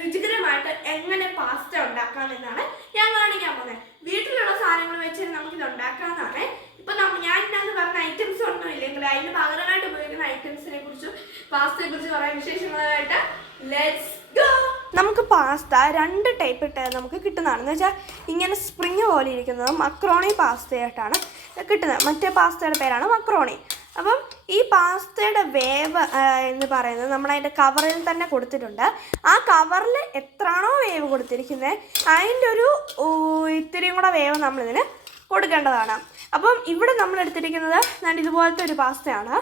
രുചികരമായിട്ട് എങ്ങനെ പാസ്ത ഉണ്ടാക്കാമെന്നാണ് ഞാൻ കാണിക്കാൻ പോകുന്നത്. വീട്ടിലുള്ള സാധനങ്ങൾ വെച്ച് നമുക്കിത് ഉണ്ടാക്കാമെന്നാണ്. ഇപ്പം ഞാൻ ഇതിനകത്ത് പറഞ്ഞ ഐറ്റംസ് ഒന്നും ഇല്ലെങ്കിൽ അതിന് പകരമായിട്ട് ഉപയോഗിക്കുന്ന ഐറ്റംസിനെ കുറിച്ചും പാസ്തയെ കുറിച്ച് പറയാൻ വിശേഷങ്ങളായിട്ട് ലെറ്റ്സ് ഗോ. നമുക്ക് പാസ്ത രണ്ട് ടൈപ്പ് ഇട്ട് നമുക്ക് കിട്ടുന്നതാണ്. എന്ന് വെച്ചാൽ ഇങ്ങനെ സ്പ്രിങ് പോലെ ഇരിക്കുന്നത് മക്രോണി പാസ്തയായിട്ടാണ് കിട്ടുന്നത്. മറ്റേ പാസ്തയുടെ പേരാണ് മക്രോണി. അപ്പം ഈ പാസ്തയുടെ വേവ് എന്ന് പറയുന്നത് നമ്മളതിൻ്റെ കവറിൽ തന്നെ കൊടുത്തിട്ടുണ്ട്. ആ കവറിൽ എത്രയാണോ വേവ് കൊടുത്തിരിക്കുന്നത് അതിൻ്റെ ഒരു ഇത്തിരിയും കൂടെ വേവ് നമ്മളിതിന് കൊടുക്കേണ്ടതാണ്. അപ്പം ഇവിടെ നമ്മൾ എടുത്തിരിക്കുന്നത് ഇതുപോലത്തെ ഒരു പാസ്തയാണ്.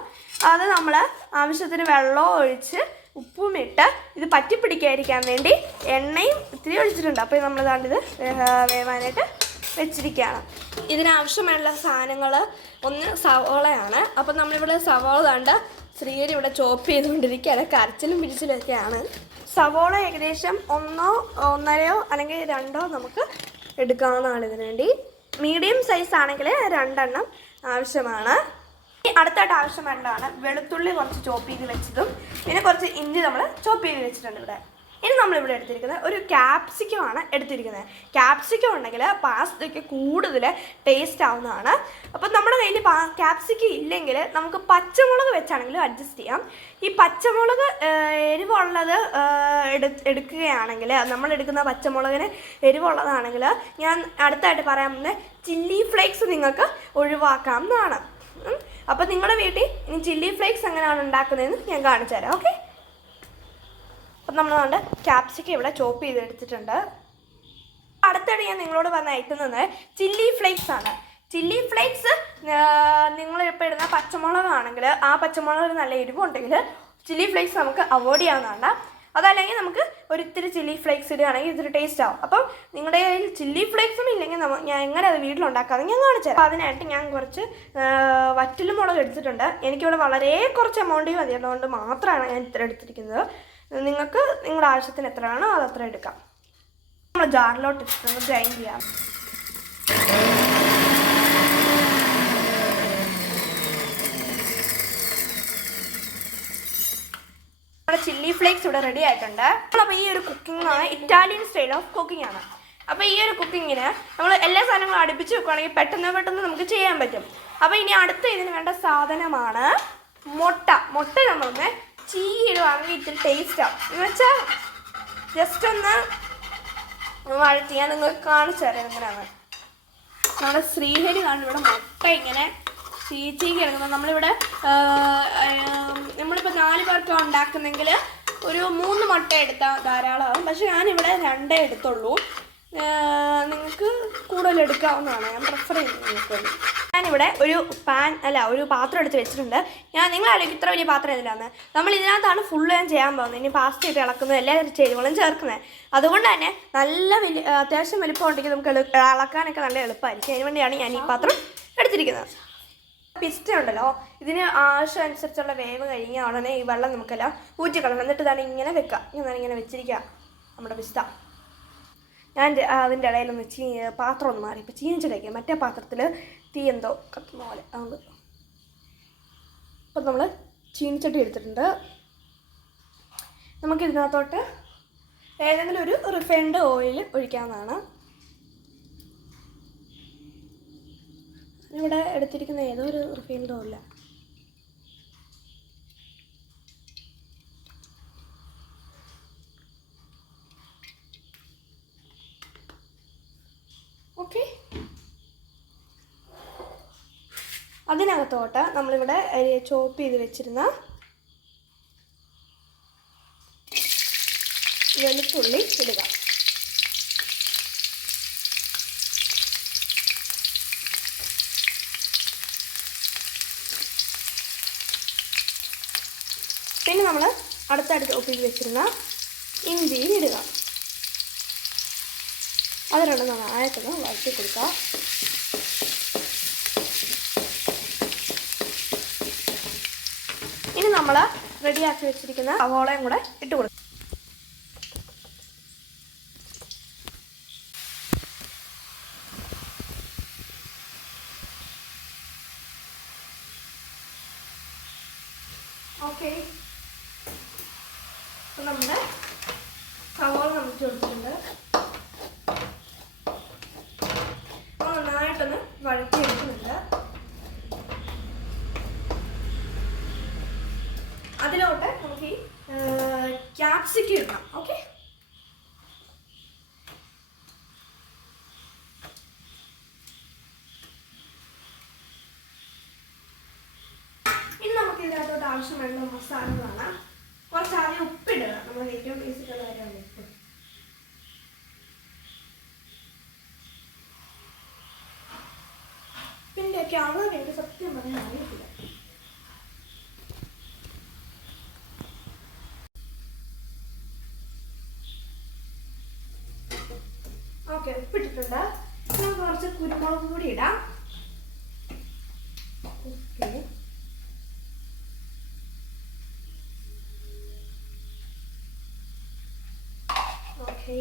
അത് നമ്മൾ ആവശ്യത്തിന് വെള്ളവും ഒഴിച്ച് ഉപ്പും ഇട്ട് ഇത് പറ്റിപ്പിടിക്കാതിരിക്കാൻ വേണ്ടി എണ്ണയും ഇത്തിരി ഒഴിച്ചിട്ടുണ്ട്. അപ്പോൾ നമ്മളിതാണ്ടിത് വേവാനായിട്ട് വെച്ചിരിക്കുകയാണ്. ഇതിനാവശ്യമായുള്ള സാധനങ്ങൾ ഒന്ന് സവോളയാണ്. അപ്പം നമ്മളിവിടെ സവോള കണ്ട് ശ്രീഹരി ഇവിടെ ചോപ്പ് ചെയ്തുകൊണ്ടിരിക്കുകയാണ്. കരച്ചിലും പിടിച്ചിലൊക്കെയാണ്. സവോള ഏകദേശം 1 1.5 അല്ലെങ്കിൽ 2 നമുക്ക് എടുക്കാവുന്നതാണ്. ഇതിനു വേണ്ടി മീഡിയം സൈസ് ആണെങ്കിൽ 2 എണ്ണം ആവശ്യമാണ്. അടുത്തായിട്ട് ആവശ്യമായിട്ടുള്ളതാണ് വെളുത്തുള്ളി കുറച്ച് ചോപ്പ് ചെയ്ത് വെച്ചതും പിന്നെ കുറച്ച് ഇഞ്ചി നമ്മൾ ചോപ്പ് ചെയ്ത് വെച്ചിട്ടുണ്ട് ഇവിടെ. ഇനി നമ്മളിവിടെ എടുത്തിരിക്കുന്നത് ഒരു ക്യാപ്സിക്കമാണ് എടുത്തിരിക്കുന്നത്. ക്യാപ്സിക്കം ഉണ്ടെങ്കിൽ പാസ്തയ്ക്ക് കൂടുതൽ ടേസ്റ്റ് ആവുന്നതാണ്. അപ്പം നമ്മുടെ കയ്യിൽ ക്യാപ്സിക്കം ഇല്ലെങ്കിൽ നമുക്ക് പച്ചമുളക് വെച്ചാണെങ്കിലും അഡ്ജസ്റ്റ് ചെയ്യാം. ഈ പച്ചമുളക് എരിവുള്ളത് എടുക്കുകയാണെങ്കിൽ നമ്മളെടുക്കുന്ന പച്ചമുളകിന് എരിവുള്ളതാണെങ്കിൽ ഞാൻ അടുത്തായിട്ട് പറയാൻ പോകുന്നത് ചില്ലി ഫ്ലേക്സ് നിങ്ങൾക്ക് ഒഴിവാക്കാവുന്നതാണ്. അപ്പോൾ നിങ്ങളുടെ വീട്ടിൽ ഇനി ചില്ലി ഫ്ലേക്സ് എങ്ങനെയാണ് ഉണ്ടാക്കുന്നതെന്ന് ഞാൻ കാണിച്ചു തരാം. ഓക്കെ, അപ്പം നമ്മൾ ക്യാപ്സിക്കം ഇവിടെ ചോപ്പ് ചെയ്തെടുത്തിട്ടുണ്ട്. അടുത്തിടെ ഞാൻ നിങ്ങളോട് പറഞ്ഞ ഐറ്റം തന്നെ ചില്ലി ഫ്ലേക്സ് ആണ്. ചില്ലി ഫ്ലേക്സ് നിങ്ങളിപ്പോൾ ഇടുന്ന പച്ചമുളകാണെങ്കിൽ ആ പച്ചമുളക് നല്ല എരിവുണ്ടെങ്കിൽ ചില്ലി ഫ്ലേക്സ് നമുക്ക് അവോയ്ഡ് ചെയ്യാവുന്നതാണ്. അതല്ലെങ്കിൽ നമുക്ക് ഒരിത്തിരി ചില്ലി ഫ്ലേക്സ് ഇടുകയാണെങ്കിൽ ഇതൊരു ടേസ്റ്റ് ആവും. അപ്പം നിങ്ങളുടെ കയ്യിൽ ചില്ലി ഫ്ലേക്സും ഇല്ലെങ്കിൽ ഞാൻ എങ്ങനെ അത് വീട്ടിലുണ്ടാക്കാമെന്ന് ഞാൻ കാണിച്ചു തരാം. അപ്പോൾ അതിനായിട്ട് ഞാൻ കുറച്ച് വറ്റൽമുളക് എടുത്തിട്ടുണ്ട്. എനിക്കിവിടെ വളരെ കുറച്ച് എമൗണ്ട് മതി, അതുകൊണ്ട് മാത്രമാണ് ഞാൻ ഇത്ര എടുത്തിരിക്കുന്നത്. നിങ്ങൾക്ക് നിങ്ങളുടെ ആവശ്യത്തിന് എത്രയാണോ അത് അത്ര എടുക്കാം. നമ്മൾ ജാറിലോട്ട് ഇട്ട് ഗ്രൈൻഡ് ചെയ്യാം. നമ്മുടെ ചില്ലി ഫ്ലേക്സ് ഇവിടെ റെഡി ആയിട്ടുണ്ട്. അപ്പോൾ ഈ ഒരു കുക്കിംഗ് ആണ് ഇറ്റാലിയൻ സ്റ്റൈൽ ഓഫ് കുക്കിംഗ് ആണ്. അപ്പോൾ ഈ ഒരു കുക്കിങ്ങിന് നമ്മൾ എല്ലാ സാധനങ്ങളും അടുപ്പിച്ച് വെക്കുകയാണെങ്കിൽ പെട്ടെന്ന് നമുക്ക് ചെയ്യാൻ പറ്റും. അപ്പോൾ ഇനി അടുത്ത ഇതിന് വേണ്ട സാധനമാണ് മുട്ട. മുട്ട നമ്മളൊന്ന് ചീയിടുവാണെങ്കിൽ ഇത്തിരി ടേസ്റ്റാവും. എന്ന് വെച്ചാൽ ജസ്റ്റ് ഒന്ന് വഴറ്റി ഞാൻ നിങ്ങൾക്ക് കാണിച്ചു തരാം എങ്ങനെയാണ്. നമ്മുടെ ശ്രീഹരി കാണും ഇവിടെ മുട്ട ഇങ്ങനെ ചീച്ചി കിടക്കുന്നത്. നമ്മളിപ്പോൾ 4 പേർക്ക് ഉണ്ടാക്കുന്നെങ്കിൽ ഒരു 3 മുട്ട എടുത്താൽ ധാരാളമാകും. പക്ഷേ ഞാനിവിടെ 2 എടുത്തുള്ളൂ. നിങ്ങൾക്ക് കൂടുതൽ എടുക്കാവുന്നതാണ്. ഞാൻ പ്രിഫർ ചെയ്യുന്നത് നിങ്ങൾക്ക്. ഞാനിവിടെ ഒരു പാത്രം എടുത്ത് വെച്ചിട്ടുണ്ട്. നിങ്ങളാണെങ്കിൽ ഇത്ര വലിയ പാത്രം ഇതിലാണ്. നമ്മൾ ഇതിനകത്താണ് ഫുള്ള് ഞാൻ ചെയ്യാൻ പോകുന്നത്. ഇനി പാസ്ത ഇട്ട് ഇളക്കുന്നത് എല്ലാ ചേരുവകളും ചേർക്കുന്നത്. അതുകൊണ്ട് തന്നെ നല്ല അത്യാവശ്യം വലിപ്പം ഉണ്ടെങ്കിൽ നമുക്ക് ഇളക്കാനൊക്കെ നല്ല എളുപ്പമായിരിക്കും. അതിന് വേണ്ടിയാണ് ഞാൻ ഈ പാത്രം എടുത്തിരിക്കുന്നത്. പിസ്ത ഉണ്ടല്ലോ, ഇതിന് ആവശ്യം അനുസരിച്ചുള്ള വേവ് കഴിഞ്ഞ ഉടനെ ഈ വെള്ളം നമുക്കെല്ലാം ഊറ്റിക്കളണം. എന്നിട്ട് ഇതാണ് ഇങ്ങനെ വെക്കുക. ഇങ്ങനെ വെച്ചിരിക്കുക നമ്മുടെ പിസ്ത. ഞാൻ അതിൻ്റെ ഇടയിലൊന്ന് പാത്രം ഒന്ന് മാറി ഇപ്പോൾ ചീനിച്ചിട്ടേക്കുക. മറ്റേ പാത്രത്തിൽ തീ എന്തോ കത്തുന്ന പോലെ അതുകൊണ്ട് അപ്പം നമ്മൾ ചീനിച്ചട്ടി എടുത്തിട്ടുണ്ട്. നമുക്കിതിനകത്തോട്ട് ഏതെങ്കിലും ഒരു റിഫൈൻഡ് ഓയിൽ ഒഴിക്കാവുന്നതാണ്. ഇവിടെ എടുത്തിരിക്കുന്ന ഏതോ ഒരു റിഫൈൻഡ് ഓയിലാണ്. ഓക്കെ, അതിനകത്തോട്ട് നമ്മളിവിടെ ചോപ്പ് ചെയ്ത് വെച്ചിരുന്ന വെളുത്തുള്ളി ഇടുക. പിന്നെ നമ്മൾ അടുത്തടുത്ത് ചോപ്പ് ചെയ്ത് വെച്ചിരുന്ന ഇഞ്ചിയും ഇടുക. അത് രണ്ടും നന്നായിട്ടൊന്ന് വഴറ്റി കൊടുക്കുക. ഇനി നമ്മൾ റെഡിയാക്കി വെച്ചിരിക്കുന്ന സവോളയും കൂടെ ഇട്ട് കൊടുക്കുക. ഓക്കെ, അപ്പോൾ നമ്മുടെ സവാള നമുക്ക് കൊടുത്തിട്ടുണ്ട്. നന്നായിട്ടൊന്ന് വഴറ്റിയെടുക്കുന്നുണ്ട്. അതിലോട്ട് നമുക്ക് ഈ ക്യാപ്സിക്കം ഇടണം. ഓക്കെ, ഇനി നമുക്ക് ഇതിനകത്തോട്ട് ആവശ്യമായിട്ടുള്ള മസാലകളാണ്. കുറച്ച് ആദ്യം ഉപ്പിടുക. നമ്മൾ ഏറ്റവും ബേസിക്കുള്ള കാര്യമാണ് ഉപ്പ്. പിന്നെയൊക്കെ അളവ് എനിക്ക് സത്യം പറഞ്ഞാൽ അറിയത്തില്ല. ഓക്കെ, ഉപ്പിട്ടിട്ടുണ്ട്. നമുക്ക് കുറച്ച് കുരുമുളക് പൊടി ഇടാം. Okay, okay.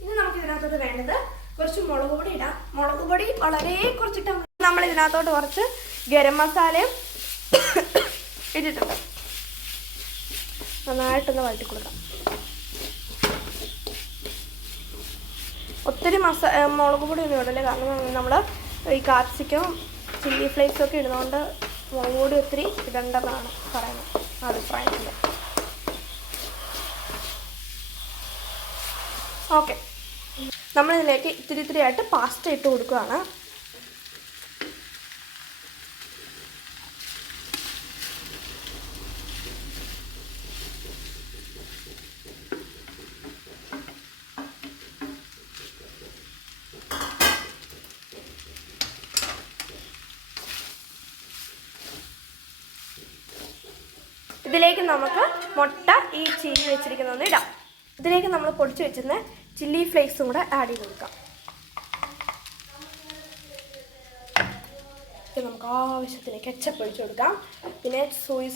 ഇനി നമുക്ക് ഇതിനകത്തോട്ട് വേണ്ടത് കുറച്ച് മുളക് പൊടി ഇടാം. മുളക് പൊടി വളരെ കുറച്ചിട്ട് നമ്മൾ ഇതിനകത്തോട്ട് കുറച്ച് ഗരം മസാലയും ഇട്ടിട്ടുണ്ട്. നന്നായിട്ടൊന്ന് വഴറ്റി കൊടുക്കാം. ഒത്തിരി മുളക് പൊടി ഒന്നും ഇടല്ലേ, കാരണം നമ്മൾ ഈ കാപ്സിക്കം ചില്ലി ഫ്ലേക്സും ഒക്കെ ഇടുന്നതുകൊണ്ട് മുളക് പൊടി ഒത്തിരി ഇടേണ്ടതാണ് പറയുന്നത് അഭിപ്രായത്തിൽ. ഓക്കെ, നമ്മളിതിലേക്ക് ഇത്തിരി ആയിട്ട് പാസ്ത ഇട്ട് കൊടുക്കുകയാണ്. ഇതിലേക്ക് നമുക്ക് മുട്ട ഈ ചീനി വെച്ചിരിക്കുന്നതൊന്ന് ഇടാം. ഇതിലേക്ക് നമ്മൾ പൊടിച്ച് വെച്ചിരുന്ന ചില്ലി ഫ്ലേക്സും കൂടെ ആഡ് ചെയ്ത് കൊടുക്കാം. നമുക്ക് ആവശ്യത്തിന് കെച്ചപ്പ് ഒഴിച്ച് കൊടുക്കാം. പിന്നെ സോയ്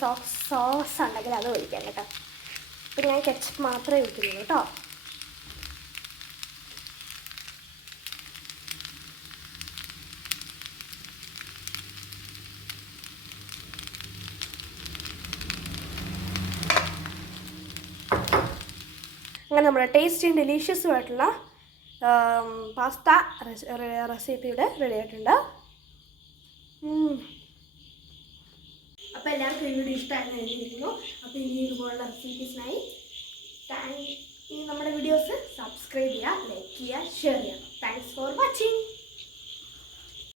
സോസ് ഉണ്ടെങ്കിൽ അത് ഒഴിക്കാം കേട്ടോ. പിന്നെ ഞാൻ കെച്ചപ്പ് മാത്രമേ ഒഴിക്കുന്നുള്ളൂ കേട്ടോ. അങ്ങനെ നമ്മുടെ ടേസ്റ്റി ആൻഡ് ഡെലീഷ്യസും ആയിട്ടുള്ള പാസ്ത റെസിപ്പിയുടെ റെഡി ആയിട്ടുണ്ട്. അപ്പോൾ എല്ലാവർക്കും ഈ വീഡിയോ ഇഷ്ടമായിരുന്നു എഴുതിയിരിക്കുന്നു. അപ്പോൾ ഇനി ഇതുപോലുള്ള റെസിപ്പീസിനായി നമ്മുടെ വീഡിയോസ് സബ്സ്ക്രൈബ് ചെയ്യുക, ലൈക്ക് ചെയ്യുക, ഷെയർ ചെയ്യുക. Thanks for watching.